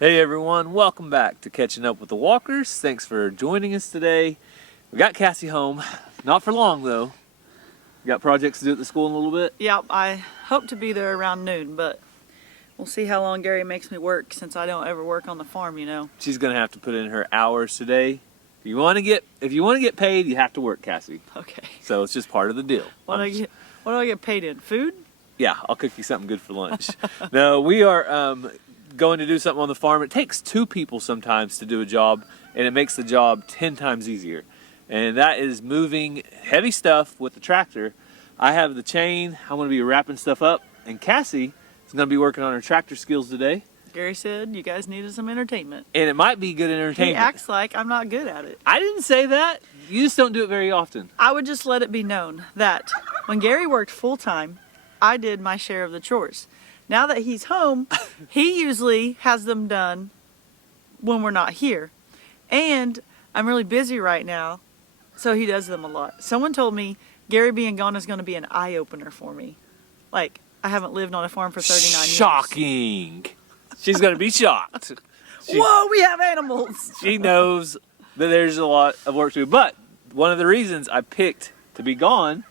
Hey everyone, welcome back to Catching Up with the Walkers. Thanks for joining us today. We got Cassie home, not for long though. We got projects to do at the school in a little bit. Yep, I hope to be there around noon, but we'll see how long Gary makes me work since I don't ever work on the farm, you know. She's gonna have to put in her hours today. If you want to get paid, you have to work, Cassie. Okay. So it's just part of the deal. What do I get paid in? Food? Yeah, I'll cook you something good for lunch. No, we are going to do something on the farm. It takes two people sometimes to do a job, and it makes the job 10 times easier. And that is moving heavy stuff with the tractor. I have the chain. I'm going to be wrapping stuff up, and Cassie is going to be working on her tractor skills today. Gary said you guys needed some entertainment. And it might be good entertainment. He acts like I'm not good at it. I didn't say that. You just don't do it very often. I would just let it be known that when Gary worked full-time, I did my share of the chores. Now that he's home, he usually has them done when we're not here. And I'm really busy right now, so he does them a lot. Someone told me Gary being gone is going to be an eye-opener for me. Like, I haven't lived on a farm for 39 years. Shocking. She's going to be shocked. Whoa, we have animals. She knows that there's a lot of work to do. But one of the reasons I picked to be gone,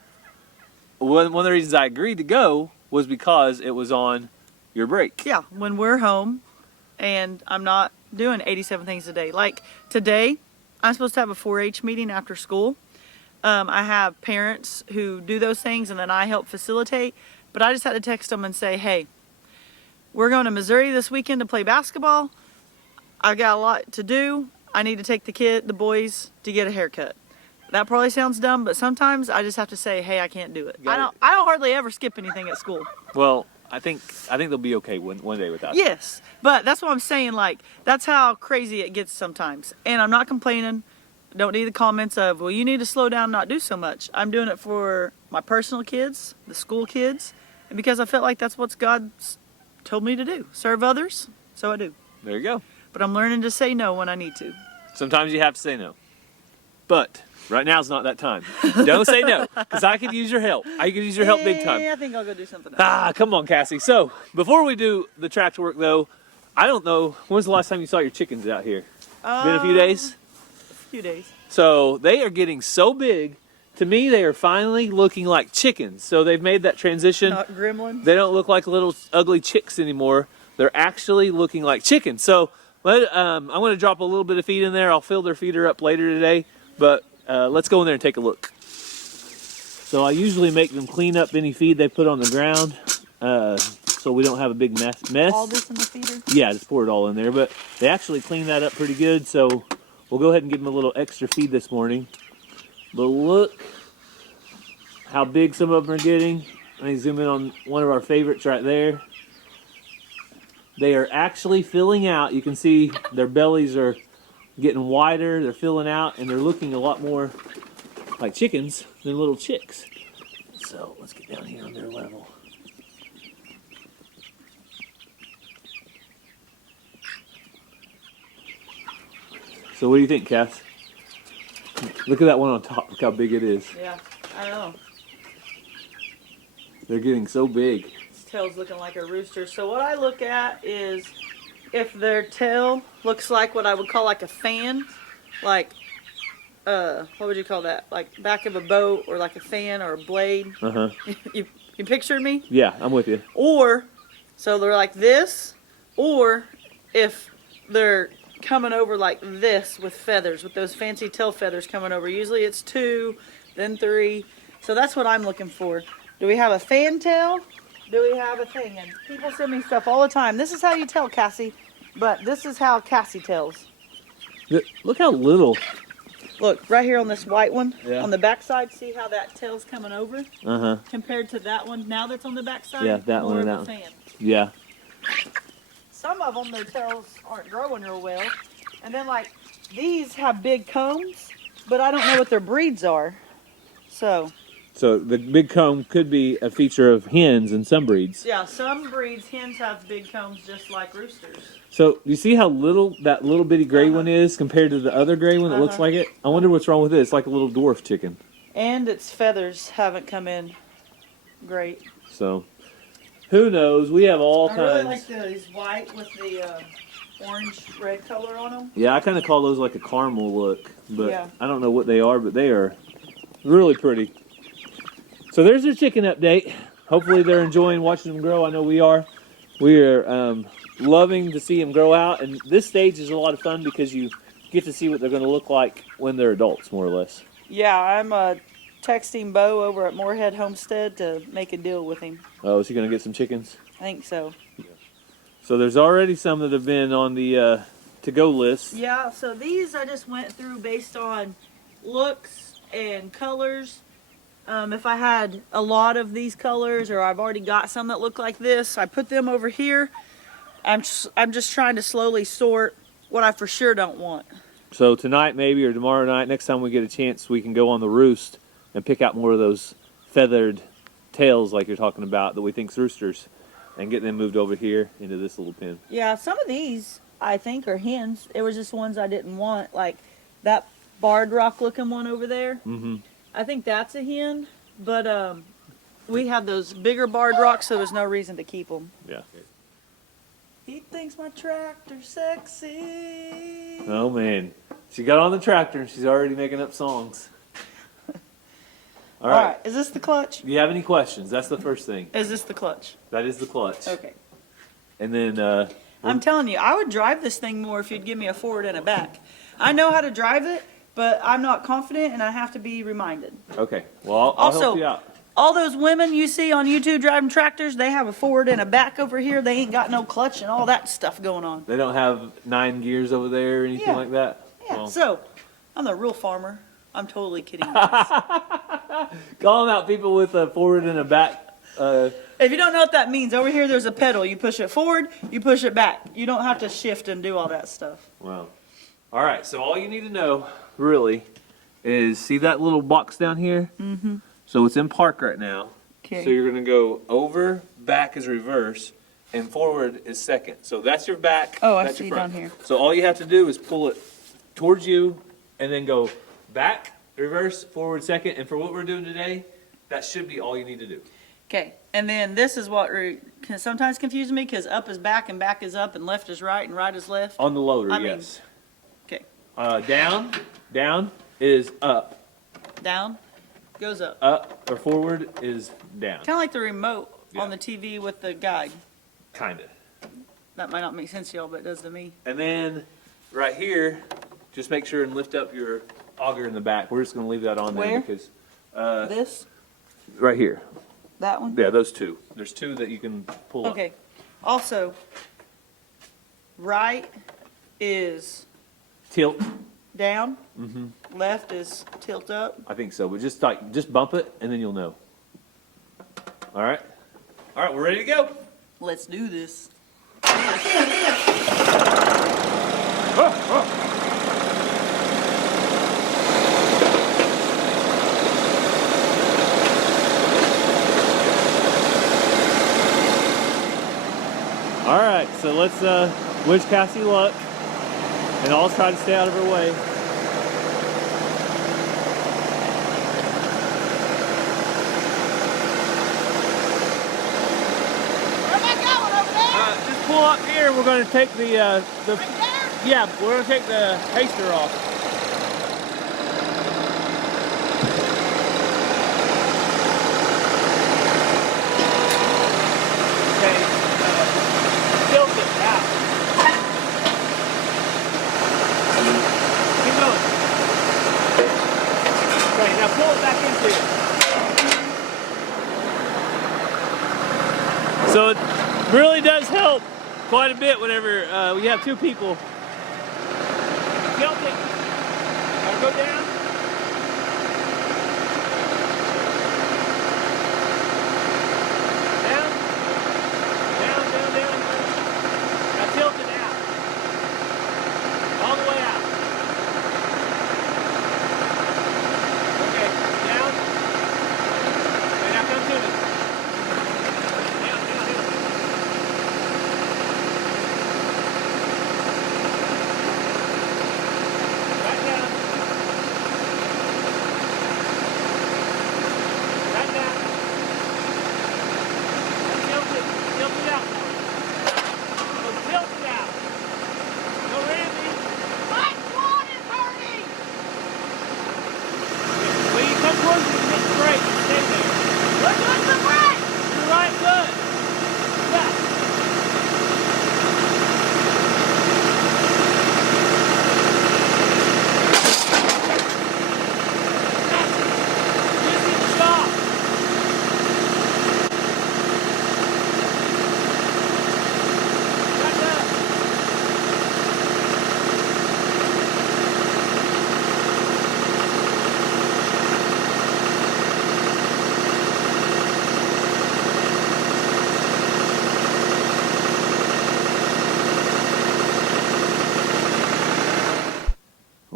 one of the reasons I agreed to go was because it was on your break. Yeah, when we're home and I'm not doing 87 things a day. Like today, I'm supposed to have a 4-H meeting after school. I have parents who do those things and then I help facilitate. But I just had to text them and say, hey, we're going to Missouri this weekend to play basketball. I've got a lot to do. I need to take the boys to get a haircut. That probably sounds dumb, but sometimes I just have to say, hey, I can't do it. I don't hardly ever skip anything at school. Well, I think they'll be okay one day without you. Yes, but that's what I'm saying. Like, that's how crazy it gets sometimes. And I'm not complaining. Don't need the comments of, well, you need to slow down and not do so much. I'm doing it for my personal kids, the school kids, and because I felt like that's what God's told me to do. Serve others, so I do. There you go. But I'm learning to say no when I need to. Sometimes you have to say no. But right now is not that time. Don't say no, because I could use your help. I could use your help big time. I think I'll go do something else. Come on, Cassie. So, before we do the tractor work, though, I don't know, when's the last time you saw your chickens out here? Been a few days? A few days. So, they are getting so big. To me, they are finally looking like chickens. So, they've made that transition. Not gremlins. They don't look like little ugly chicks anymore. They're actually looking like chickens. So, I'm going to drop a little bit of feed in there. I'll fill their feeder up later today. But let's go in there and take a look. So I usually make them clean up any feed they put on the ground so we don't have a big mess. All this in the feeder? Yeah, just pour it all in there. But they actually clean that up pretty good, so we'll go ahead and give them a little extra feed this morning. But look how big some of them are getting. Let me zoom in on one of our favorites right there. They are actually filling out. You can see their bellies are getting wider, they're filling out, and they're looking a lot more like chickens than little chicks. So let's get down here on their level. So what do you think, Cass? Look at that one on top, look how big it is. Yeah, I know. They're getting so big. His tail's looking like a rooster. So what I look at is if their tail looks like what I would call like a fan, like, what would you call that? Like back of a boat or like a fan or a blade. Uh-huh. You pictured me? Yeah, I'm with you. Or, so they're like this, or if they're coming over like this with feathers, with those fancy tail feathers coming over. Usually it's 2, then 3. So that's what I'm looking for. Do we have a fan tail? Do we have a thing? And people send me stuff all the time. This is how you tell, Cassie, but this is how Cassie tells. Look how little. Look, right here on this white one, Yeah. on the backside, see how that tail's coming over? Uh-huh. Compared to that one now that's on the backside? Yeah, that more one and of that a one. fan. Yeah. Some of them, their tails aren't growing real well. And then like, these have big combs, but I don't know what their breeds are. So the big comb could be a feature of hens in some breeds. yeah, some breeds, hens have big combs just like roosters. So you see how little that little bitty gray one is compared to the other gray one that looks like it? I wonder what's wrong with it. It's like a little dwarf chicken. And its feathers haven't come in great. So who knows? We have all I kinds. really like these white with the orange red color on them. Yeah, I kind of call those like a caramel look, but Yeah. I don't know what they are, but they are really pretty. So there's their chicken update. Hopefully they're enjoying watching them grow. I know we are. We are loving to see them grow out, and this stage is a lot of fun because you get to see what they're going to look like when they're adults, more or less. Yeah, I'm texting Bo over at Moorhead Homestead to make a deal with him. Oh, is he going to get some chickens? I think so. So there's already some that have been on the to-go list. Yeah, so these I just went through based on looks and colors. If I had a lot of these colors, or I've already got some that look like this, I put them over here. I'm just trying to slowly sort what I for sure don't want. So tonight maybe, or tomorrow night, next time we get a chance, we can go on the roost and pick out more of those feathered tails like you're talking about that we think's roosters, and get them moved over here into this little pen. Yeah, some of these I think are hens. It was just ones I didn't want, like that barred rock looking one over there. Mm-hmm. I think that's a hen, but we had those bigger barred rocks, so there's no reason to keep them. Yeah. He thinks my tractor's sexy. Oh man, she got on the tractor and she's already making up songs. All right. Is this the clutch? Do you have any questions? That's the first thing. Is this the clutch? That is the clutch. Okay. And then I'm telling you, I would drive this thing more if you'd give me a forward and a back. I know how to drive it, but I'm not confident, and I have to be reminded. okay. Well, I'll Also, help you out. All those women you see on YouTube driving tractors, they have a forward and a back over here. They ain't got no clutch and all that stuff going on. They don't have 9 gears over there or anything Yeah. like that. Yeah, Well, so I'm the real farmer. I'm totally kidding. calling out people with a forward and a back. If you don't know what that means, over here there's a pedal. You push it forward, you push it back. You don't have to shift and do all that stuff. Wow. All right. So all you need to know, really, is see that little box down here. Mm-hmm. So it's in park right now. Okay. So you're going to go over, back is reverse, and forward is second. So that's your back. Oh, I that's see your front. down here. So all you have to do is pull it towards you and then go back, reverse, forward, second. And for what we're doing today, that should be all you need to do. Okay, and then this is what can sometimes confuse me because up is back and back is up and left is right and right is left. On the loader, I mean- yes. Okay, Down is up. down goes up. Up or forward is down. Kind of like the remote Yeah. on the TV with the guide. Kind of. That might not make sense to y'all, but it does to me. And then right here, just make sure and lift up your auger in the back. We're just going to leave that on there Where? because This, right here. that one. Yeah, those two. There's two that you can pull up. Okay. Also, right is Tilt. down. Mm-hmm. Left is tilt up. I think so. But just bump it and then you'll know. All right. All right, we're ready to go. Let's do this. All right, so let's wish Cassie luck, and I'll try to stay out of her way. Where am I going, over there? Just pull up here. We're going to take the Right there? yeah, we're going to take the haster off. Okay, tilt it out. Keep going. Okay, now pull it back into it. So it really does help quite a bit whenever you have two people. Tilt it. Now go down. Down. Down, down, down. Now tilt it out. All the way out. Okay, down. Okay, now come to me. Down, down, down. Back down.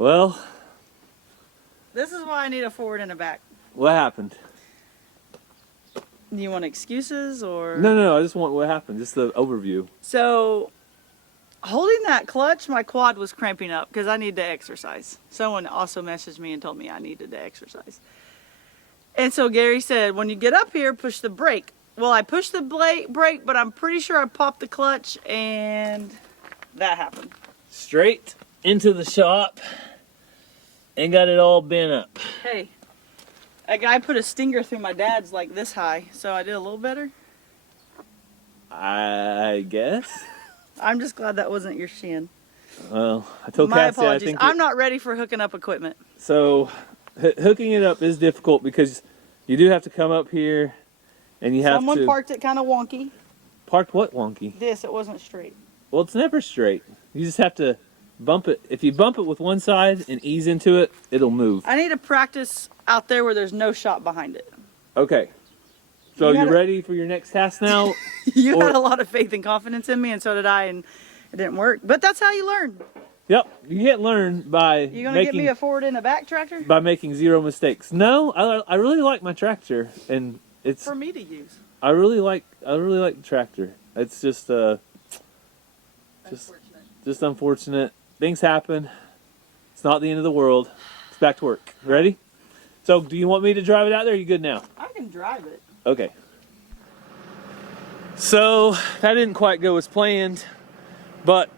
Well, This is why I need a forward and a back. what happened? Do you want excuses or? No, I just want what happened, just the overview. So, holding that clutch, my quad was cramping up because I need to exercise. Someone also messaged me and told me I needed to exercise. And so Gary said, when you get up here, push the brake. Well, I pushed the brake, but I'm pretty sure I popped the clutch and that happened. Straight into the shop and got it all bent up. Hey, a guy put a stinger through my dad's like this high, so I did a little better. I guess. I'm just glad that wasn't your shin. Well, I told My Cassie apologies. I think I'm not ready for hooking up equipment. so. Hooking it up is difficult because you do have to come up here, and you have Someone to. parked it kind of wonky. Parked what wonky? It wasn't straight. Well, it's never straight. You just have to bump it. If you bump it with one side and ease into it, it'll move. I need to practice out there where there's no shop behind it. Okay. So You you gotta- ready for your next task now? You Or- had a lot of faith and confidence in me, and so did I, and it didn't work. But that's how you learn. Yep. You can't learn by You gonna get me a forward and a back tractor? by making zero mistakes. No, I really like my tractor, and it's For me to use. I really like the tractor. It's just just unfortunate. Things happen. It's not the end of the world. It's back to work. Ready? So, do you want me to drive it out there? Or are you good now? I can drive it. Okay. So that didn't quite go as planned, but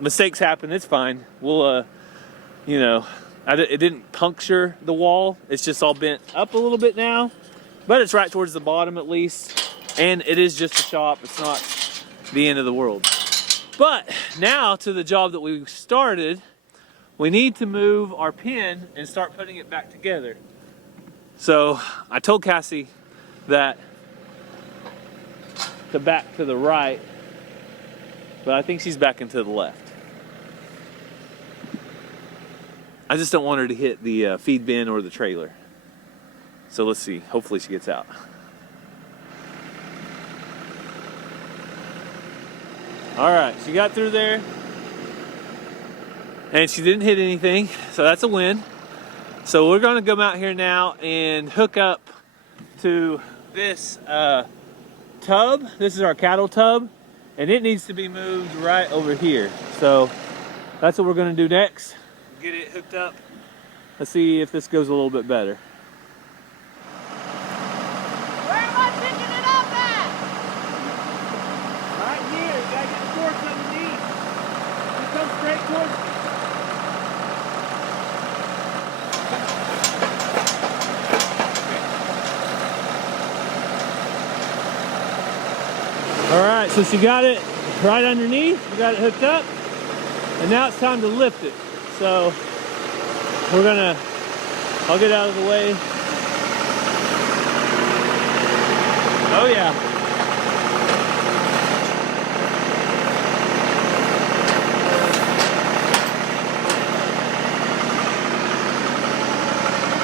mistakes happen. It's fine. We'll, it didn't puncture the wall. It's just all bent up a little bit now, but it's right towards the bottom at least. And it is just a shop. It's not the end of the world. But now to the job that we started, we need to move our pin and start putting it back together. So I told Cassie that to back to the right, but I think she's backing to the left. I just don't want her to hit the feed bin or the trailer. So let's see. Hopefully she gets out. All right, she got through there, and she didn't hit anything, so that's a win. So we're gonna come out here now and hook up to this tub. This is our cattle tub, and it needs to be moved right over here. So that's what we're gonna do next. Get it hooked up. Let's see if this goes a little bit better. Where am I picking it up at? Right here, you gotta get the forks underneath. It comes straight towards you. All right, so she got it right underneath. We got it hooked up, and now it's time to lift it. So I'll get out of the way. Oh yeah.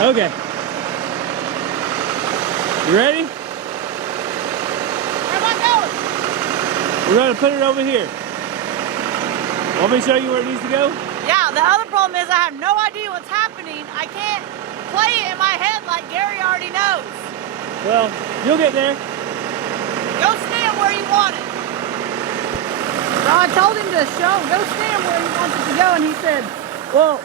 Okay. You ready? Where am I going? We're gonna put it over here. Want me to show you where it needs to go? Yeah, the other problem is I have no idea what's happening. I can't play it in my head like Gary already knows. Well, you'll get there. Go stand where you want it. So I told him to go stand where he wants it to go, and he said, well,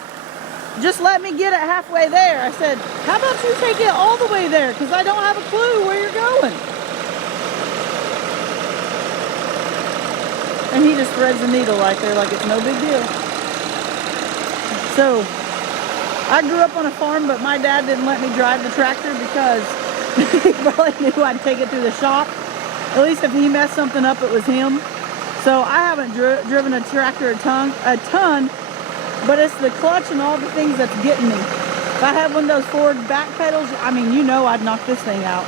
just let me get it halfway there. I said, how about you take it all the way there, because I don't have a clue where you're going. And he just threads the needle right there like it's no big deal. So, I grew up on a farm, but my dad didn't let me drive the tractor because he probably knew I'd take it through the shop. At least if he messed something up, it was him. So I haven't driven a tractor a ton, but it's the clutch and all the things that's getting me. If I had one of those forward back pedals, I mean, you know I'd knock this thing out.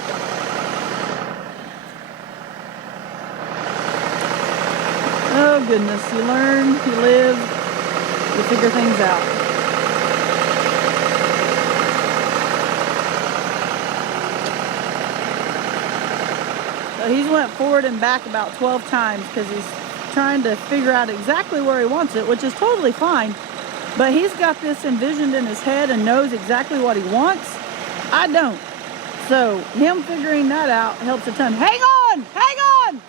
Oh goodness, you learn, you live, you figure things out. So he's went forward and back about 12 times because he's trying to figure out exactly where he wants it, which is totally fine. But he's got this envisioned in his head and knows exactly what he wants. I don't. So him figuring that out helps a ton. Hang on! Hang on!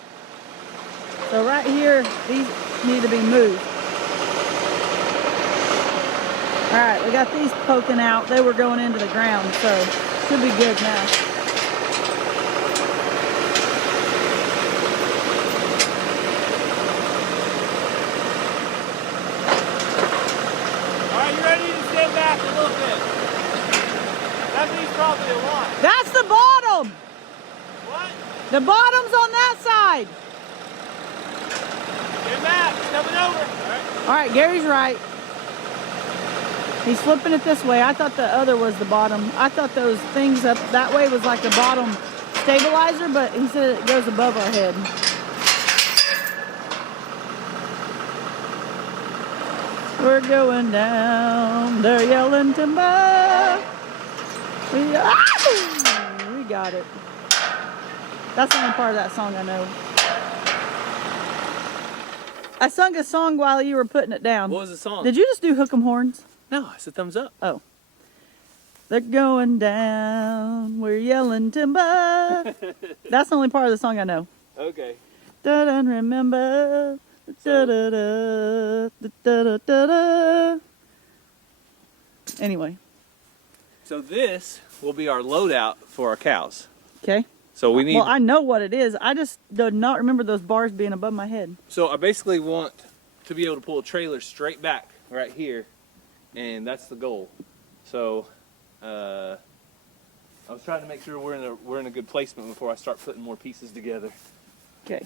So right here, these need to be moved. All right, we got these poking out. They were going into the ground, so should be good now. All right, you ready to stand back a little bit? That means probably a lot. That's the bottom. What? The bottom's on that side. Get back. It's coming over. All right. All right, Gary's right. He's flipping it this way. I thought the other was the bottom. I thought those things up that way was like the bottom stabilizer, but he said it goes above our head. We're going down. They're yelling timber. We got it. That's the only part of that song I know. I sung a song while you were putting it down. What was the song? Did you just do Hook 'em Horns? No, it's a thumbs up. Oh. They're going down. We're yelling timber. That's the only part of the song I know. Okay. Da-da, remember. Da-da-da. Da-da-da-da. Anyway. So this will be our loadout for our cows. Okay. So we need. Well, I know what it is. I just did not remember those bars being above my head. So I basically want to be able to pull a trailer straight back right here, and that's the goal. So I was trying to make sure we're in a good placement before I start putting more pieces together. Okay.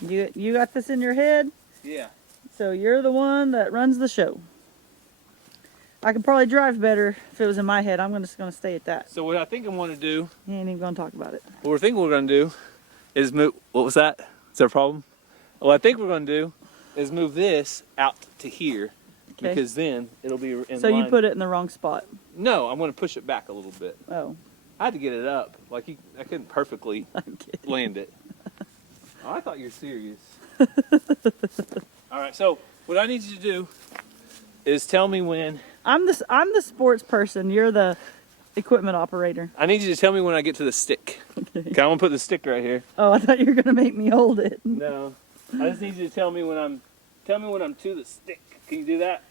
You got this in your head? Yeah. So you're the one that runs the show. I could probably drive better if it was in my head. I'm just going to stay at that. So what I think I want to do, He ain't even going to talk about it. what we're thinking we're going to do, is move. What was that? Is there a problem? What I think we're going to do is move this out to here, Okay. because then it'll be in So line. you put it in the wrong spot. No, I'm going to push it back a little bit. Oh. I had to get it up. Like I couldn't perfectly I'm kidding. land it. Oh, I thought you were serious. All right, so what I need you to do is tell me when. I'm the sports person. You're the equipment operator. I need you to tell me when I get to the stick. Okay, I'm gonna put the stick right here. Oh, I thought you were gonna make me hold it. No, I just need you to tell me when I'm to the stick. Can you do that?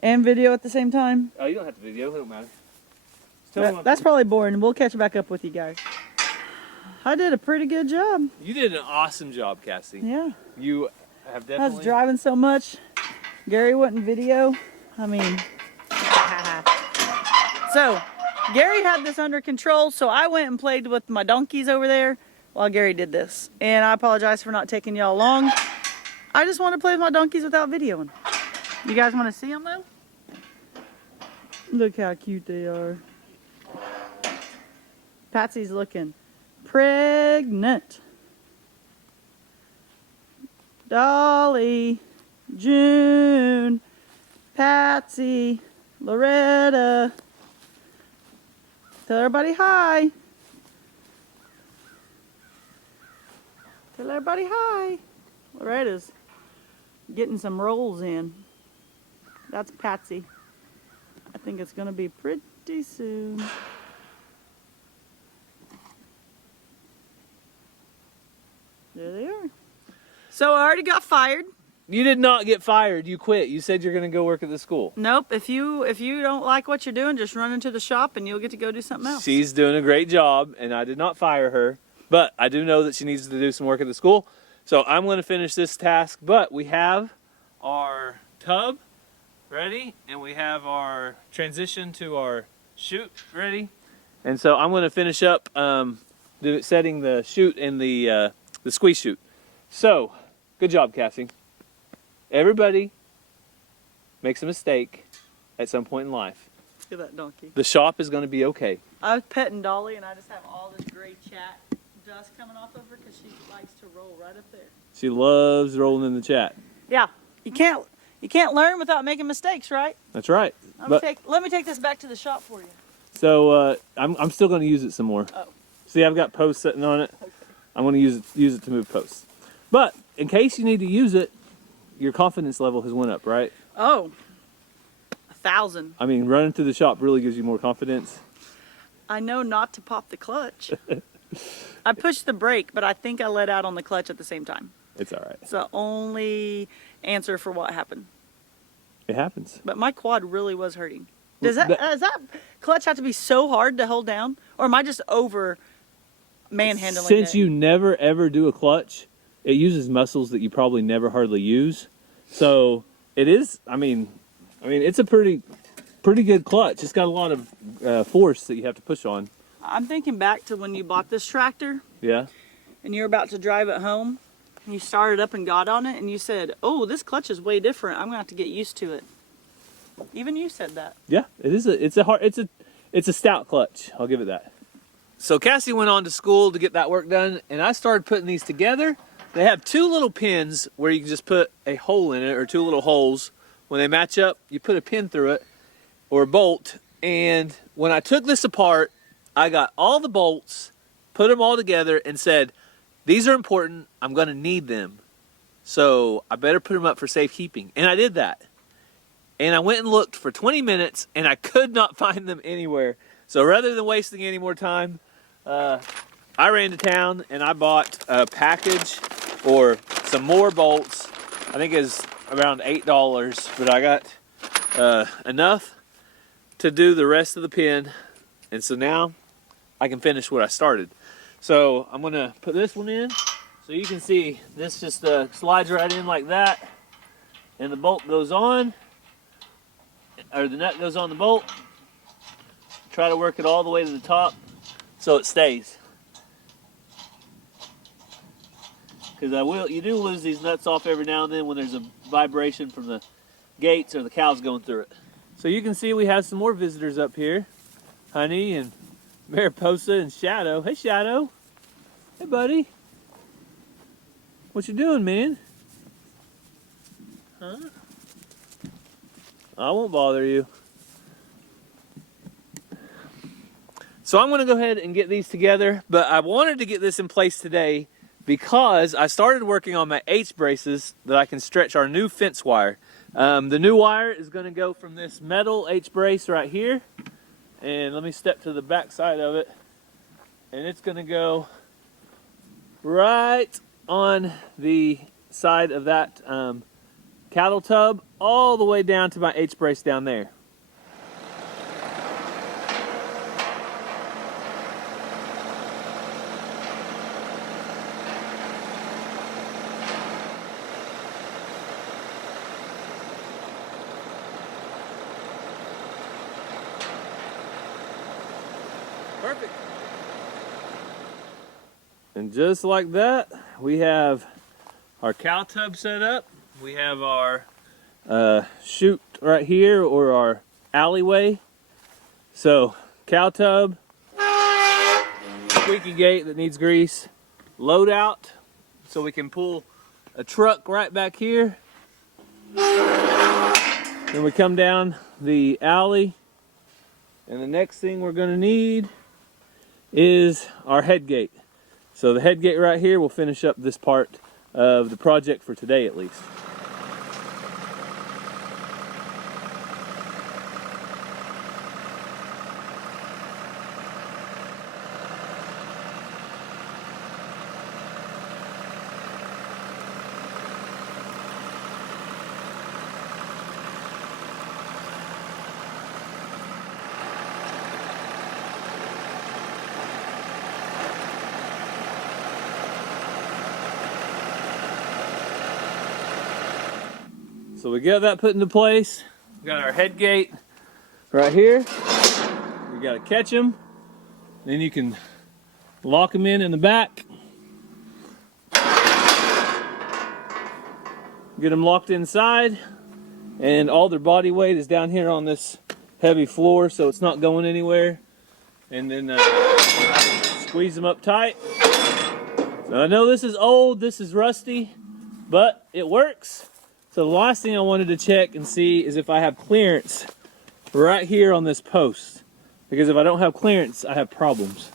And video at the same time. Oh, you don't have to video. It don't matter. Just tell me when That's probably boring. We'll catch back up with you guys. I did a pretty good job. You did an awesome job, Cassie. Yeah. You have I definitely. was driving so much. Gary wouldn't video. I mean. So, Gary had this under control, so I went and played with my donkeys over there while Gary did this. And I apologize for not taking y'all along. I just want to play with my donkeys without videoing. You guys want to see them though? Look how cute they are. Patsy's looking pregnant. Dolly, June, Patsy, Loretta. Tell everybody hi. Tell everybody hi. Loretta's getting some rolls in. That's Patsy. I think it's going to be pretty soon. There they are. So I already got fired. You did not get fired. You quit. You said you're gonna go work at the school. Nope. If you don't like what you're doing, just run into the shop and you'll get to go do something else. She's doing a great job, and I did not fire her. But I do know that she needs to do some work at the school. So I'm going to finish this task. But we have our tub ready, and we have our transition to our chute ready. And so I'm going to finish up setting the chute in the squeeze chute. So, good job, Cassie. Everybody makes a mistake at some point in life. Look at that donkey. The shop is going to be okay. I was petting Dolly and I just have all this gray chat dust coming off of her because she likes to roll right up there. She loves rolling in the chat. Yeah, you can't learn without making mistakes, right? That's right. Let me take this back to the shop for you. So I'm still going to use it some more. Oh. See, I've got posts sitting on it. Okay. I'm going to use it to move posts. But in case you need to use it, your confidence level has went up, right? Oh, 1,000. I mean, running through the shop really gives you more confidence. I know not to pop the clutch. I pushed the brake, but I think I let out on the clutch at the same time. It's all right. It's the only answer for what happened. It happens. But my quad really was hurting. Does that clutch have to be so hard to hold down? Or am I just over manhandling it? Since you never ever do a clutch, it uses muscles that you probably never hardly use. So it is, I mean it's a pretty good clutch. It's got a lot of force that you have to push on. I'm thinking back to when you bought this tractor. Yeah. And you're about to drive it home. And you started up and got on it and you said, oh, this clutch is way different. I'm going to have to get used to it. Even you said that. Yeah, it is. It's a stout clutch. I'll give it that. So Cassie went on to school to get that work done, and I started putting these together. They have two little pins where you can just put a hole in it, or two little holes. When they match up, you put a pin through it, or a bolt. And when I took this apart, I got all the bolts, put them all together, and said, these are important. I'm going to need them. So I better put them up for safekeeping. And I did that. And I went and looked for 20 minutes, and I could not find them anywhere. So rather than wasting any more time, I ran to town and I bought a package or some more bolts. I think it's around $8, but I got enough to do the rest of the pin. And so now I can finish what I started. So I'm gonna put this one in. So you can see this just slides right in like that. And the bolt goes on. Or the nut goes on the bolt. Try to work it all the way to the top so it stays. Because you do lose these nuts off every now and then when there's a vibration from the gates or the cows going through it. So you can see we have some more visitors up here. Honey and Mariposa and Shadow. Hey Shadow. Hey buddy. What you doing, man? Huh? I won't bother you. So I'm going to go ahead and get these together, but I wanted to get this in place today because I started working on my H braces that I can stretch our new fence wire. The new wire is going to go from this metal H brace right here, and let me step to the back side of it, and it's going to go right on the side of that cattle tub all the way down to my H brace down there. Perfect. And just like that, we have our cow tub set up. We have our chute right here, or our alleyway. So, cow tub, squeaky gate that needs grease, load out, so we can pull a truck right back here. Then we come down the alley, and the next thing we're going to need is our head gate. So the head gate right here will finish up this part of the project for today at least. So we got that put into place. We got our head gate right here. We got to catch them. Then you can lock them in the back. Get them locked inside. And all their body weight is down here on this heavy floor, so it's not going anywhere. And then squeeze them up tight. So I know this is old, this is rusty, but it works. So the last thing I wanted to check and see is if I have clearance right here on this post. Because if I don't have clearance, I have problems.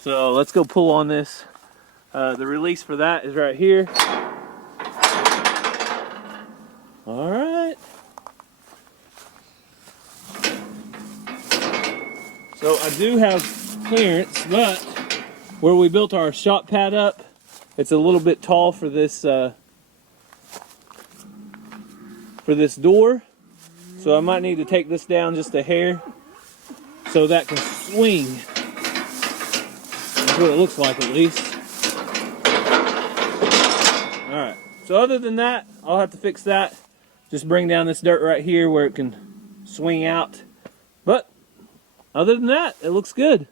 So let's go pull on this. The release for that is right here. All right. So I do have clearance, but where we built our shop pad up, it's a little bit tall for this door. So I might need to take this down just a hair so that can swing. That's what it looks like, at least. Alright, so other than that, I'll have to fix that. Just bring down this dirt right here where it can swing out. But other than that, it looks good.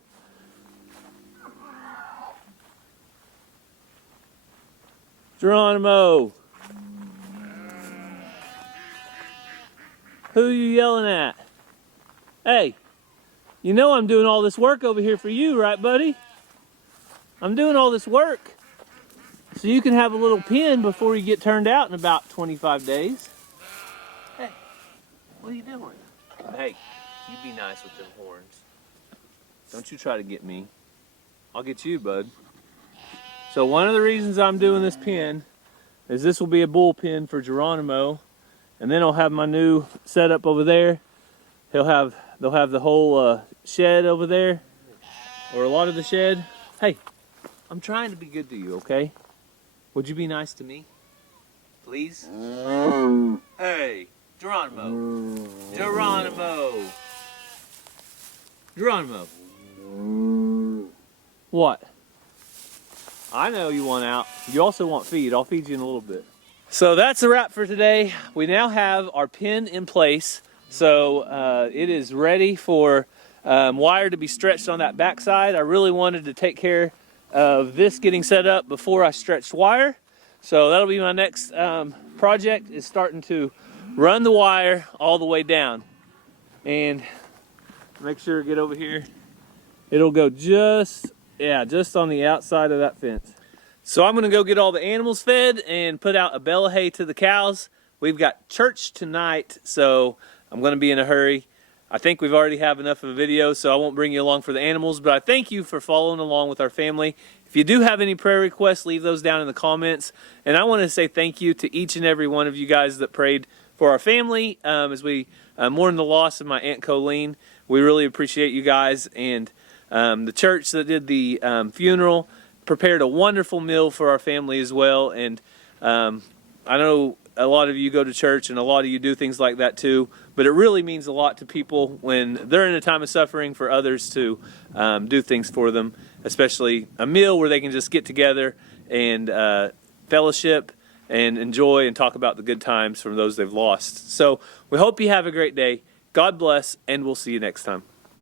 Geronimo! Who are you yelling at? Hey, you know I'm doing all this work over here for you, right, buddy? I'm doing all this work so you can have a little pen before you get turned out in about 25 days. Hey, what are you doing? Hey, you be nice with them horns. Don't you try to get me. I'll get you, bud. So one of the reasons I'm doing this pen is this will be a bull pen for Geronimo. And then I'll have my new setup over there. They'll have the whole shed over there, or a lot of the shed. Hey, I'm trying to be good to you, okay? Would you be nice to me, please? Hey, Geronimo, Geronimo, Geronimo. What? I know you want out. You also want feed. I'll feed you in a little bit. So that's a wrap for today. We now have our pen in place. So it is ready for wire to be stretched on that backside. I really wanted to take care of this getting set up before I stretched wire. So that'll be my next project, is starting to run the wire all the way down. And make sure to get over here. It'll go just on the outside of that fence. So I'm gonna go get all the animals fed and put out a bale of hay to the cows. We've got church tonight, so I'm gonna be in a hurry. I think we've already have enough of a video, so I won't bring you along for the animals, but I thank you for following along with our family. If you do have any prayer requests, leave those down in the comments. And I wanna say thank you to each and every one of you guys that prayed for our family as we mourn the loss of my Aunt Colleen. We really appreciate you guys, and the church that did the funeral prepared a wonderful meal for our family as well. And I know a lot of you go to church and a lot of you do things like that too, but it really means a lot to people when they're in a time of suffering for others to do things for them, especially a meal where they can just get together and fellowship and enjoy and talk about the good times from those they've lost. So we hope you have a great day. God bless, and we'll see you next time.